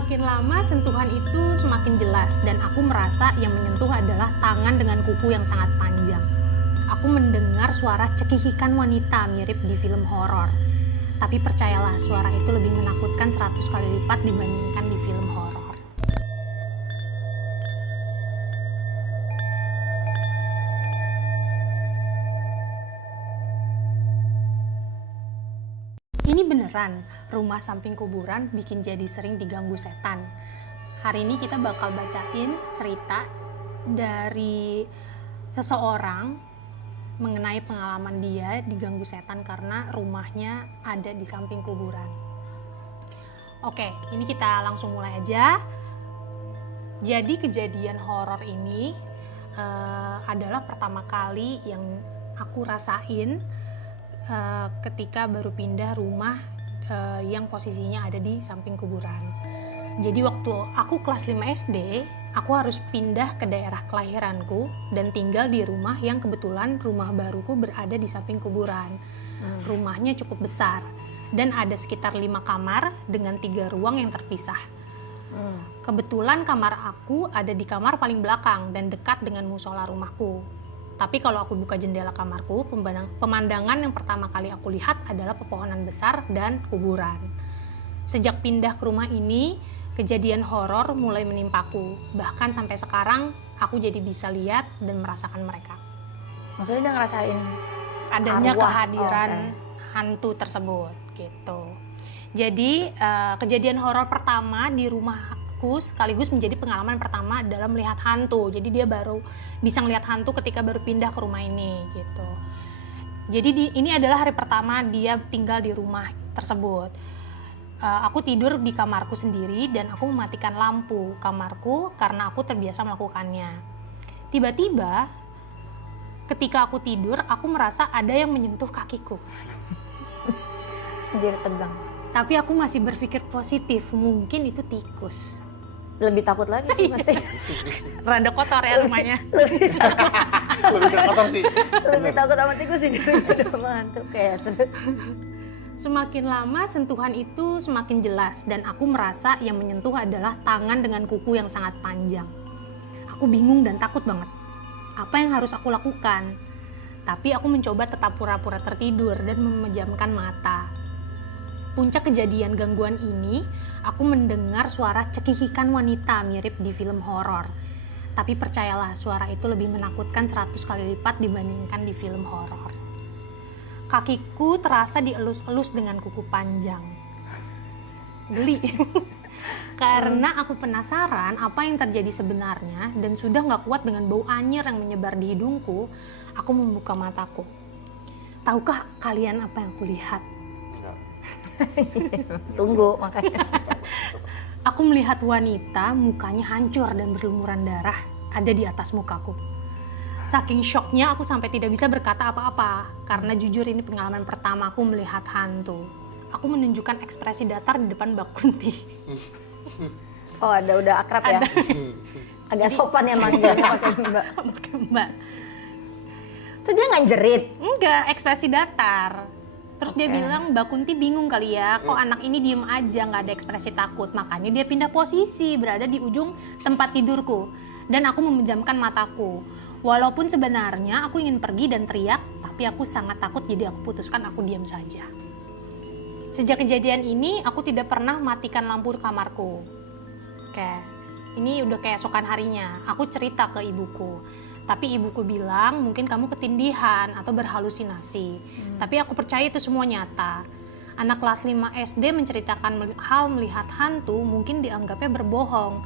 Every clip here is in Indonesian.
Semakin lama sentuhan itu semakin jelas dan aku merasa yang menyentuh adalah tangan dengan kuku yang sangat panjang. Aku mendengar suara cekikikan wanita mirip di film horor. Tapi percayalah, suara itu lebih menakutkan 100 kali lipat dibandingkan di film horor. Ini beneran, rumah samping kuburan bikin jadi sering diganggu setan. Hari ini kita bakal bacain cerita dari seseorang mengenai pengalaman dia diganggu setan karena rumahnya ada di samping kuburan. Oke, ini kita langsung mulai aja. Jadi kejadian horor ini adalah pertama kali yang aku rasain ketika baru pindah rumah yang posisinya ada di samping kuburan. Jadi waktu aku kelas 5 SD, aku harus pindah ke daerah kelahiranku dan tinggal di rumah yang kebetulan rumah baruku berada di samping kuburan. Rumahnya cukup besar dan ada sekitar 5 kamar dengan 3 ruang yang terpisah. Kebetulan kamar aku ada di kamar paling belakang dan dekat dengan musola rumahku. Tapi kalau aku buka jendela kamarku, pemandangan yang pertama kali aku lihat adalah pepohonan besar dan kuburan. Sejak pindah ke rumah ini, kejadian horor mulai menimpaku. Bahkan sampai sekarang, aku jadi bisa lihat dan merasakan mereka. Maksudnya udah ngerasain Adanya arwah, kehadiran hantu tersebut, gitu. Jadi, kejadian horor pertama di rumahku sekaligus menjadi pengalaman pertama dalam melihat hantu. Jadi dia baru bisa melihat hantu ketika baru pindah ke rumah ini gitu. Jadi ini adalah hari pertama dia tinggal di rumah tersebut. Aku tidur di kamarku sendiri dan aku mematikan lampu kamarku karena aku terbiasa melakukannya. Tiba-tiba ketika aku tidur, aku merasa ada yang menyentuh kakiku. Jadi tegang. Tapi aku masih berpikir positif, mungkin itu tikus. Lebih takut lagi sih pasti. Rada kotor ya rumahnya. Lebih kotor sih. Lebih takut sama tikus sih daripada sama hantu kayak terus. Semakin lama sentuhan itu semakin jelas dan aku merasa yang menyentuh adalah tangan dengan kuku yang sangat panjang. Aku bingung dan takut banget. Apa yang harus aku lakukan? Tapi aku mencoba tetap pura-pura tertidur dan memejamkan mata. Puncak kejadian gangguan ini, aku mendengar suara cekikikan wanita mirip di film horor. Tapi percayalah, suara itu lebih menakutkan 100 kali lipat dibandingkan di film horor. Kakiku terasa dielus-elus dengan kuku panjang. Geli. Karena aku penasaran apa yang terjadi sebenarnya dan sudah gak kuat dengan bau anyir yang menyebar di hidungku, aku membuka mataku. Tahukah kalian apa yang kulihat? Tunggu makanya. Aku melihat wanita mukanya hancur dan berlumuran darah ada di atas mukaku. Saking syoknya aku sampai tidak bisa berkata apa-apa karena jujur ini pengalaman pertama aku melihat hantu. Aku menunjukkan ekspresi datar di depan Mbak Kunti. Oh ada udah akrab ya? Agak sopan ya manggilnya pakai Mbak. Pakai Mbak. Terus dia nganjerit? Enggak, ekspresi datar. Terus dia bilang, Mbak Kunti bingung kali ya, kok anak ini diem aja, nggak ada ekspresi takut. Makanya dia pindah posisi, berada di ujung tempat tidurku. Dan aku memejamkan mataku. Walaupun sebenarnya aku ingin pergi dan teriak, tapi aku sangat takut jadi aku putuskan aku diam saja. Sejak kejadian ini, aku tidak pernah matikan lampu di kamarku. Ini udah keesokan harinya, aku cerita ke ibuku. Tapi ibuku bilang mungkin kamu ketindihan atau berhalusinasi. Tapi aku percaya itu semua nyata. Anak kelas 5 SD menceritakan hal melihat hantu mungkin dianggapnya berbohong.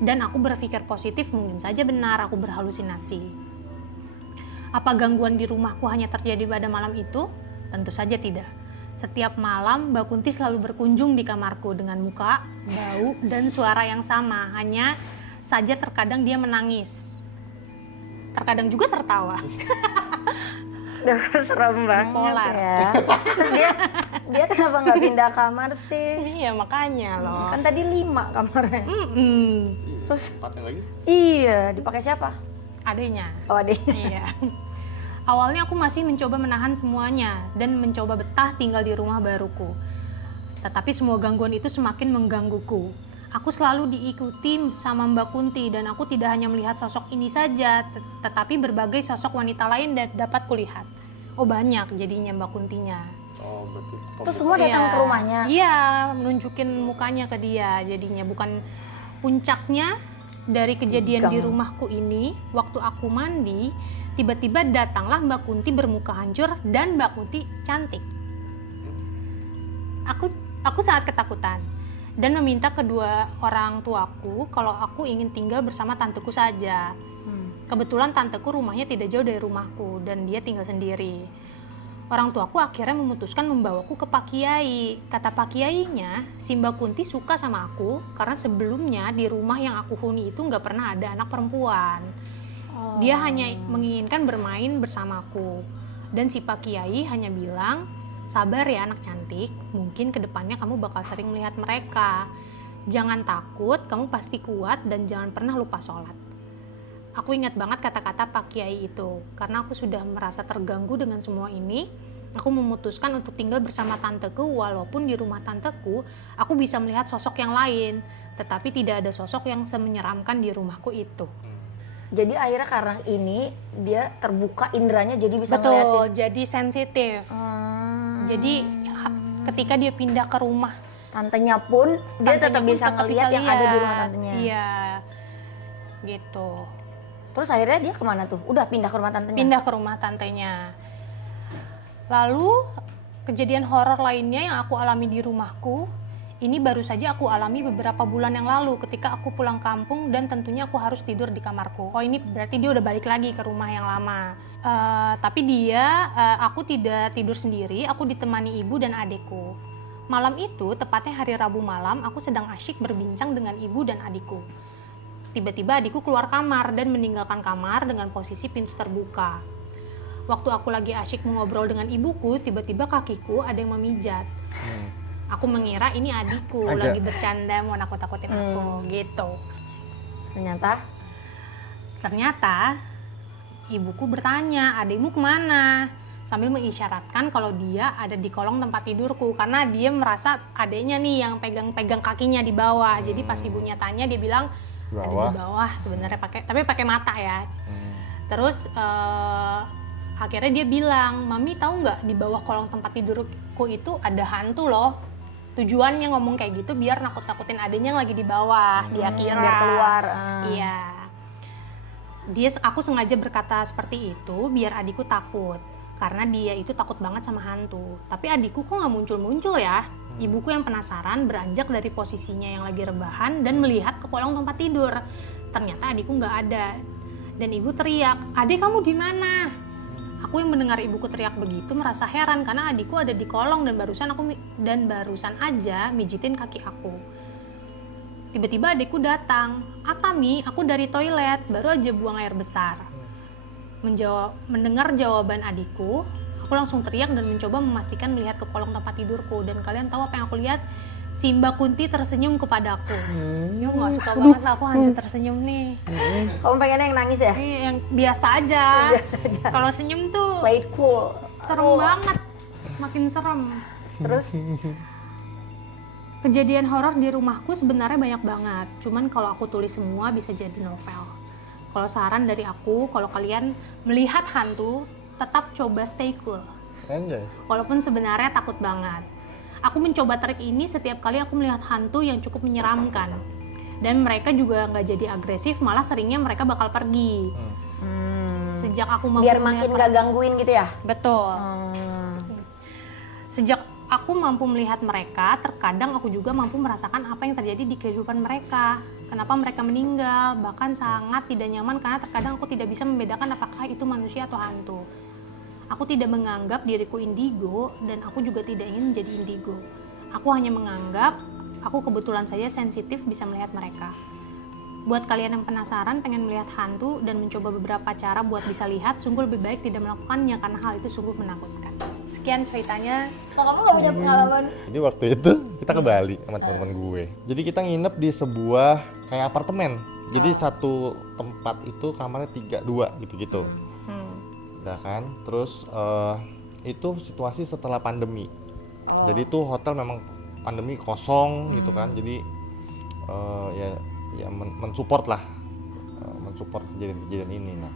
Dan aku berpikir positif mungkin saja benar aku berhalusinasi. Apa gangguan di rumahku hanya terjadi pada malam itu? Tentu saja tidak. Setiap malam Mbak Kunti selalu berkunjung di kamarku dengan muka, bau, dan suara yang sama. Hanya saja terkadang dia menangis. Terkadang juga tertawa. Udah serem banget Bipolar. ya. Terus dia kenapa nggak pindah kamar sih? Iya makanya loh. Kan tadi 5 kamarnya. Terus Tempatnya lagi. iya dipakai siapa? Adanya. Oh adiknya. Iya. Awalnya aku masih mencoba menahan semuanya dan mencoba betah tinggal di rumah baruku. Tetapi semua gangguan itu semakin menggangguku. aku selalu diikuti sama Mbak Kunti dan aku tidak hanya melihat sosok ini saja, tetapi berbagai sosok wanita lain dapat kulihat. Oh banyak jadinya Mbak Kuntinya. Oh, berarti. Itu semua datang ke rumahnya. Iya, menunjukin mukanya ke dia jadinya. Bukan puncaknya dari kejadian di rumahku ini, waktu aku mandi, tiba-tiba datanglah Mbak Kunti bermuka hancur dan Mbak Kunti cantik. Aku sangat ketakutan dan meminta kedua orang tuaku kalau aku ingin tinggal bersama tanteku saja. Kebetulan tanteku rumahnya tidak jauh dari rumahku dan dia tinggal sendiri. Orang tuaku akhirnya memutuskan membawaku ke Pak Kiai. Kata Pak Kiainya, si Mbak Kunti suka sama aku karena sebelumnya di rumah yang aku huni itu nggak pernah ada anak perempuan. Dia hanya menginginkan bermain bersamaku. Dan si Pak Kiai hanya bilang, sabar ya anak cantik, mungkin kedepannya kamu bakal sering melihat mereka. Jangan takut, kamu pasti kuat dan jangan pernah lupa sholat. Aku ingat banget kata-kata Pak Kiai itu, karena aku sudah merasa terganggu dengan semua ini. Aku memutuskan untuk tinggal bersama tanteku, walaupun di rumah tanteku aku bisa melihat sosok yang lain, tetapi tidak ada sosok yang semenyeramkan di rumahku itu. Jadi akhirnya karena ini dia terbuka inderanya jadi bisa Betul, ngeliatin. jadi sensitif. Jadi ketika dia pindah ke rumah Tantenya pun dia tantenya tetap pun bisa ngeliat yang ada di rumah tantenya. Iya, gitu. Terus akhirnya dia kemana tuh? Udah pindah ke rumah tantenya? Pindah ke rumah tantenya. Lalu kejadian horor lainnya yang aku alami di rumahku, ini baru saja aku alami beberapa bulan yang lalu ketika aku pulang kampung dan tentunya aku harus tidur di kamarku. Oh ini berarti dia udah balik lagi ke rumah yang lama. Tapi aku tidak tidur sendiri, aku ditemani ibu dan adikku. Malam itu, tepatnya hari Rabu malam, aku sedang asyik berbincang dengan ibu dan adikku. Tiba-tiba adikku keluar kamar dan meninggalkan kamar dengan posisi pintu terbuka. Waktu aku lagi asyik mengobrol dengan ibuku, tiba-tiba kakiku ada yang memijat. Aku mengira ini adikku lagi bercanda mau nakut-nakutin aku gitu. Ternyata ibuku bertanya, adikmu kemana? Sambil mengisyaratkan kalau dia ada di kolong tempat tidurku karena dia merasa adiknya nih yang pegang-pegang kakinya di bawah. Jadi pas ibunya tanya dia bilang ada di bawah sebenarnya tapi pakai mata ya. Terus akhirnya dia bilang, mami tahu nggak di bawah kolong tempat tidurku itu ada hantu loh. Tujuannya ngomong kayak gitu biar nakut-nakutin adiknya yang lagi di bawah. Dia kira biar keluar. Iya. Aku sengaja berkata seperti itu biar adikku takut karena dia itu takut banget sama hantu. Tapi adikku kok nggak muncul-muncul ya. Ibuku yang penasaran beranjak dari posisinya yang lagi rebahan dan melihat ke kolong tempat tidur. Ternyata adikku nggak ada. Dan ibu teriak, adik kamu di mana? Aku yang mendengar ibuku teriak begitu merasa heran karena adikku ada di kolong dan barusan aja mijitin kaki aku. Tiba-tiba adikku datang. Apa Mi? Aku dari toilet, baru aja buang air besar. Mendengar jawaban adikku, aku langsung teriak dan mencoba memastikan melihat ke kolong tempat tidurku. Dan kalian tahu apa yang aku lihat? Si Mbak Kunti tersenyum kepadaku. Ya nggak suka banget lah aku hantu tersenyum nih. Kamu pengennya yang nangis ya? Yang biasa aja. Biasa aja. Kalau senyum tuh Play it cool. serem banget, makin serem. Terus Kejadian horor di rumahku sebenarnya banyak banget. Cuman kalau aku tulis semua bisa jadi novel. Kalau saran dari aku, kalau kalian melihat hantu, tetap coba stay cool. Anjay. Walaupun sebenarnya takut banget. Aku mencoba trik ini setiap kali aku melihat hantu yang cukup menyeramkan. Dan mereka juga nggak jadi agresif, malah seringnya mereka bakal pergi. Sejak aku mampu biar makin gak gangguin gitu ya? Betul. Sejak aku mampu melihat mereka, terkadang aku juga mampu merasakan apa yang terjadi di kehidupan mereka. Kenapa mereka meninggal, bahkan sangat tidak nyaman karena terkadang aku tidak bisa membedakan apakah itu manusia atau hantu. Aku tidak menganggap diriku indigo dan aku juga tidak ingin menjadi indigo. Aku hanya menganggap aku kebetulan saja sensitif bisa melihat mereka. Buat kalian yang penasaran pengen melihat hantu dan mencoba beberapa cara buat bisa lihat, sungguh lebih baik tidak melakukannya karena hal itu sungguh menakutkan. Sekian ceritanya. Kok kamu gak punya pengalaman? Jadi waktu itu kita ke Bali sama teman-teman gue. Jadi kita nginep di sebuah kayak apartemen. Jadi satu tempat itu kamarnya 3-2 gitu-gitu. Udah kan? Terus itu situasi setelah pandemi. Jadi itu hotel memang pandemi kosong gitu kan. Jadi mensupport lah, mensupport kejadian-kejadian ini. Nah,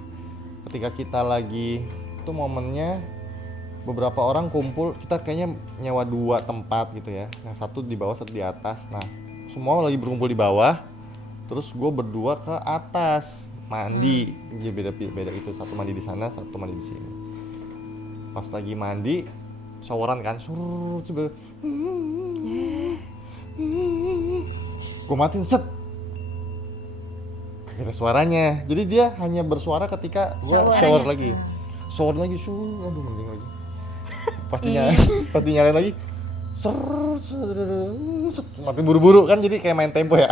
ketika kita lagi itu momennya beberapa orang kumpul, kita kayaknya nyewa 2 tempat gitu ya, yang satu di bawah, satu di atas. Nah, semua lagi berkumpul di bawah, terus gue berdua ke atas mandi. Jadi beda itu, satu mandi di sana, satu mandi di sini. Pas lagi mandi, showeran kan, gue matiin set, ada suaranya. Jadi dia hanya bersuara ketika gue shower lagi, aduh mending lagi. Pasti nyalain lagi, mati buru-buru kan, jadi kayak main tempo ya.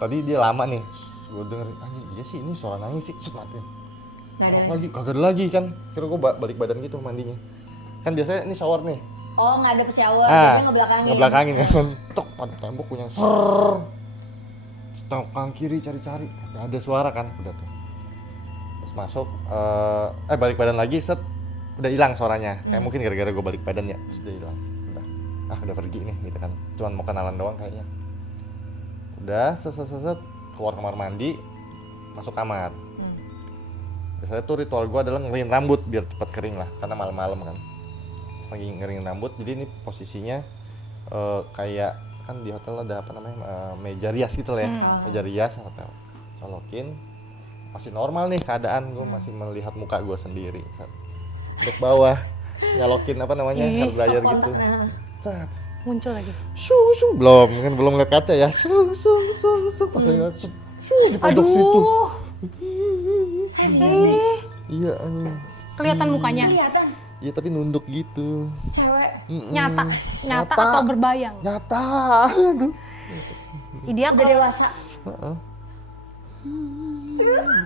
Tadi dia lama nih, gue dengerin, anjing iya sih ini suara nangis sih, matiin. Kagak ada lagi kan, kira gue balik badan gitu mandinya. Kan biasanya ini shower nih. Oh, ngadep ke shower, jadi ngebelakangin kan. Tok, pada tembok punya kanan kiri cari-cari, gak ada suara kan, udah tuh. Terus masuk, balik badan lagi, set, udah hilang suaranya. Kayak mungkin gara-gara gue balik badan ya, terus udah hilang. Udah pergi nih gitu kan, cuman mau kenalan doang kayaknya. Udah set, keluar kamar mandi, masuk kamar. Biasanya tuh ritual gue adalah ngeringin rambut biar cepat kering lah, karena malam-malam kan. Terus lagi ngeringin rambut, jadi ini posisinya kayak kan di hotel ada apa namanya, meja rias gitu lah ya, meja rias hotel. Colokin, masih normal nih keadaan, gue masih melihat muka gue sendiri. Untuk bawah, nyalokin apa namanya, hair dryer gitu. Cat. Muncul lagi. Belum ngeliat kaca ya. Pas lagi di pojok situ. Iya, Kelihatan mukanya. Iya, tapi nunduk gitu. Cewek. Nyata atau berbayang? Nyata. Aduh. Dia udah dewasa.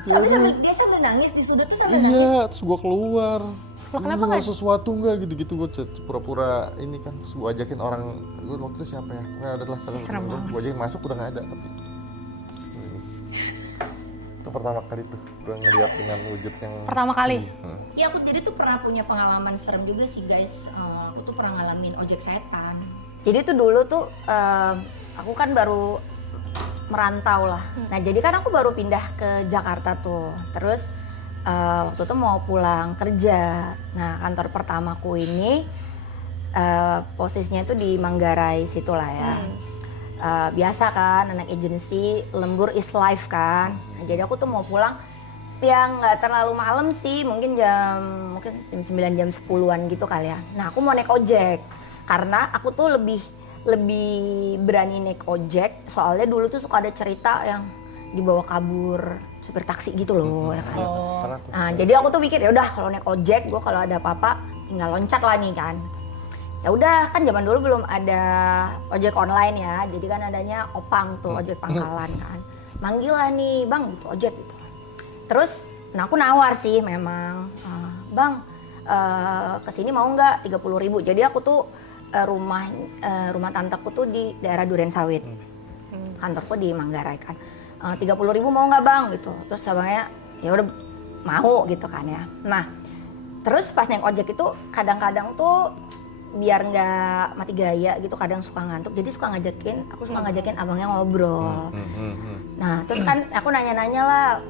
Tapi dia sambil nangis di sudut tuh sambil nangis. Iya, terus gua keluar. Kenapa nggak sesuatu nggak gitu-gitu, gue pura-pura ini kan, terus gue ajakin orang, gue waktu itu siapa ya, pokoknya ada lah gue ajakin masuk udah nggak ada, tapi itu pertama kali tuh gue ngeliat dengan wujud yang pertama kali. Iya, aku jadi tuh pernah punya pengalaman serem juga sih guys. Aku tuh pernah ngalamin ojek setan. Jadi tuh dulu tuh aku kan baru merantau lah. Nah jadi kan aku baru pindah ke Jakarta tuh, terus waktu itu mau pulang kerja. Nah kantor pertamaku ini posisinya itu di Manggarai situ lah ya. Biasa kan anak agensi, lembur is life kan. Nah, jadi aku tuh mau pulang yang nggak terlalu malam sih, mungkin jam 9 jam 10-an gitu kali ya. Nah aku mau naik ojek karena aku tuh lebih berani naik ojek, soalnya dulu tuh suka ada cerita yang dibawa kabur supir taksi gitu loh ya kan. Nah jadi aku tuh pikir ya udah kalau naik ojek gue kalau ada apa-apa tinggal loncat lah nih kan. Ya udah kan zaman dulu belum ada ojek online ya, jadi kan adanya opang tuh, ojek pangkalan kan. Manggil lah nih bang gitu ojek gitu. Terus nah aku nawar sih memang, bang kesini mau nggak 30.000. Jadi aku tuh rumah tanteku tuh di daerah Durensawit, kantorku di Manggarai kan. 30.000 mau nggak bang gitu. Terus abangnya ya udah mau gitu kan ya. Nah terus pas naik ojek itu kadang-kadang tuh biar nggak mati gaya gitu, kadang suka ngantuk, jadi aku suka ngajakin abangnya ngobrol. Nah terus kan aku nanya-nanya lah,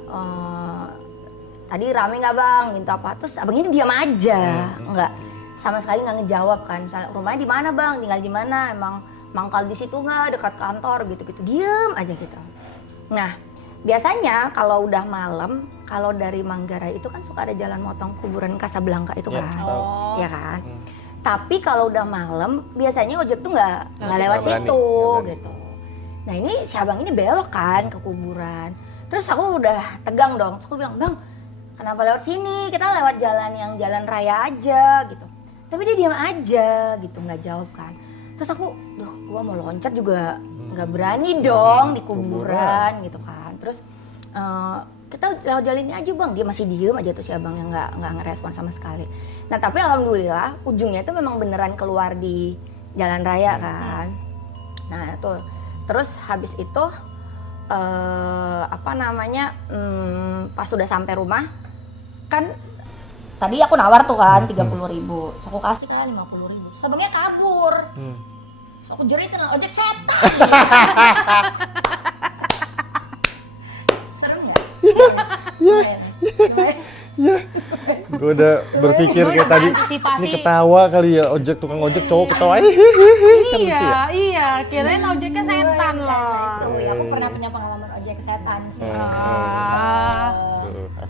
tadi rame nggak bang gitu apa, terus abangnya diam aja, nggak sama sekali nggak ngejawab kan. Misalnya rumahnya di mana bang, tinggal di mana, emang mangkal di situ nggak, dekat kantor gitu-gitu, diem aja gitu. Nah biasanya kalau udah malam, kalau dari Manggarai itu kan suka ada jalan motong kuburan Kasablanka itu kan, ya kan. Tapi kalau udah malam biasanya ojek tuh nggak lewat situ gitu. Nah ini si abang ini belok kan ke kuburan. Terus aku udah tegang dong. Terus aku bilang, bang kenapa lewat sini? Kita lewat jalan raya aja gitu. Tapi dia diam aja gitu, nggak jawab kan. Terus aku, gua mau loncat juga nggak berani dong di kuburan gitu kan. Terus kita lewat jalan ini aja bang, dia masih diem aja tuh si abang yang nggak ngerespon sama sekali. Nah tapi alhamdulillah ujungnya itu memang beneran keluar di jalan raya kan. Nah itu terus habis itu pas sudah sampai rumah kan tadi aku nawar tuh kan 30.000, so aku kasih kan 50.000, so abangnya kabur. So aku jeritin lah, ojek setan. Gue udah berpikir kayak tadi, antisipasi. ini ketawa kali ya, tukang ojek cowok ketawa, kan lucu ya? Iya, kirain ojeknya setan loh. Tuh, ya aku pernah punya pengalaman ojek setan sih. Tuh.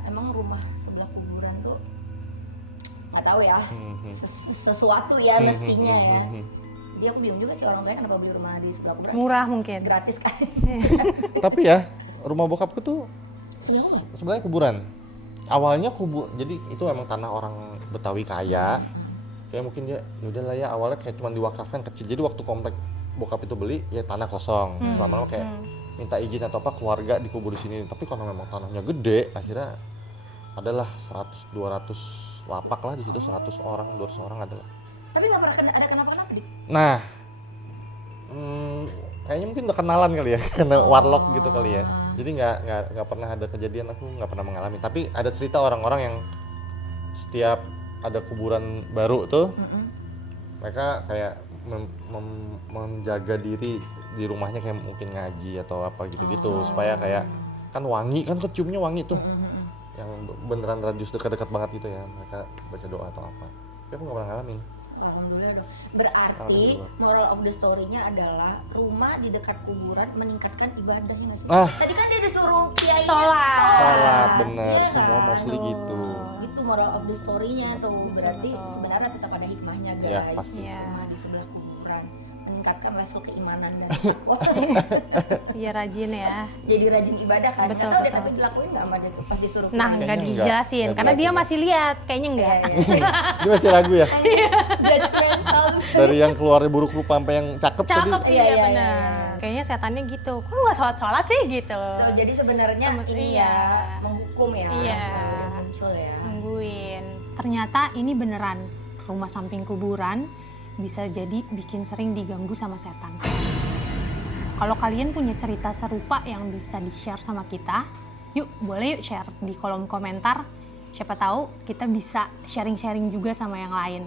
Emang rumah sebelah kuburan tuh nggak tahu ya, sesuatu ya mestinya ya. Jadi aku bingung juga sih orang tuanya kenapa beli rumah di sebelah kuburan. Murah mungkin. Gratis kan? Tapi ya, rumah bokapku tuh Punya rumah. sebenarnya kuburan. Awalnya jadi itu emang tanah orang Betawi kaya. Kayak mungkin dia yaudahlah ya, awalnya kayak cuma diwakafkan kecil. Jadi waktu komplek bokap itu beli ya tanah kosong. Selama-lama kayak minta izin atau apa keluarga dikubur di sini. Tapi karena memang tanahnya gede, akhirnya adalah 100-200 lapak lah di situ, 100 orang, 200 orang adalah. Tapi nggak pernah ada kenapa-kenapa Dik? Nah, kayaknya mungkin udah kenalan kali ya, karena warlock gitu kali ya. Jadi nggak pernah ada kejadian, aku nggak pernah mengalami. Tapi ada cerita orang-orang yang setiap ada kuburan baru tuh, mereka kayak menjaga diri di rumahnya kayak mungkin ngaji atau apa gitu-gitu, supaya kayak kan wangi, kan keciumnya wangi tuh, yang beneran radius dekat-dekat banget gitu ya, mereka baca doa atau apa. Tapi aku nggak pernah ngalamin. Alhamdulillah dong. Berarti Alhamdulillah. moral of the story-nya adalah rumah di dekat kuburan meningkatkan ibadahnya nggak sih? Ah. Tadi kan dia disuruh kiai Sholat. Bener, iya semua kan? mostly gitu. Itu moral of the story-nya tuh. Berarti sebenarnya tetap ada hikmahnya guys. Ya, pasti. Rumah di sebelah kuburan meningkatkan level keimanan dan takwa. Iya rajin ya. Jadi rajin ibadah kan? Betul, Nggak tahu deh, betul. tapi dilakuin nggak sama dia tuh pas disuruh Nah, kiai? nggak Kayaknya enggak. dijelasin Nggak karena dia dijelasin. masih lihat, kayaknya enggak. Dia masih ragu ya? Judgmental. Dari yang keluarnya buruk rupa sampai yang cakep, tadi. Cakep Iya, iya iya, benar. iya. Kayaknya setannya gitu. Kok lu nggak sholat sih gitu? Tuh, jadi sebenarnya ini Iya. ya menghukum ya. Iya. Baru muncul ya. Nungguin. Ternyata ini beneran rumah samping kuburan bisa jadi bikin sering diganggu sama setan. Kalau kalian punya cerita serupa yang bisa di-share sama kita, yuk boleh yuk share di kolom komentar. Siapa tahu kita bisa sharing-sharing juga sama yang lain.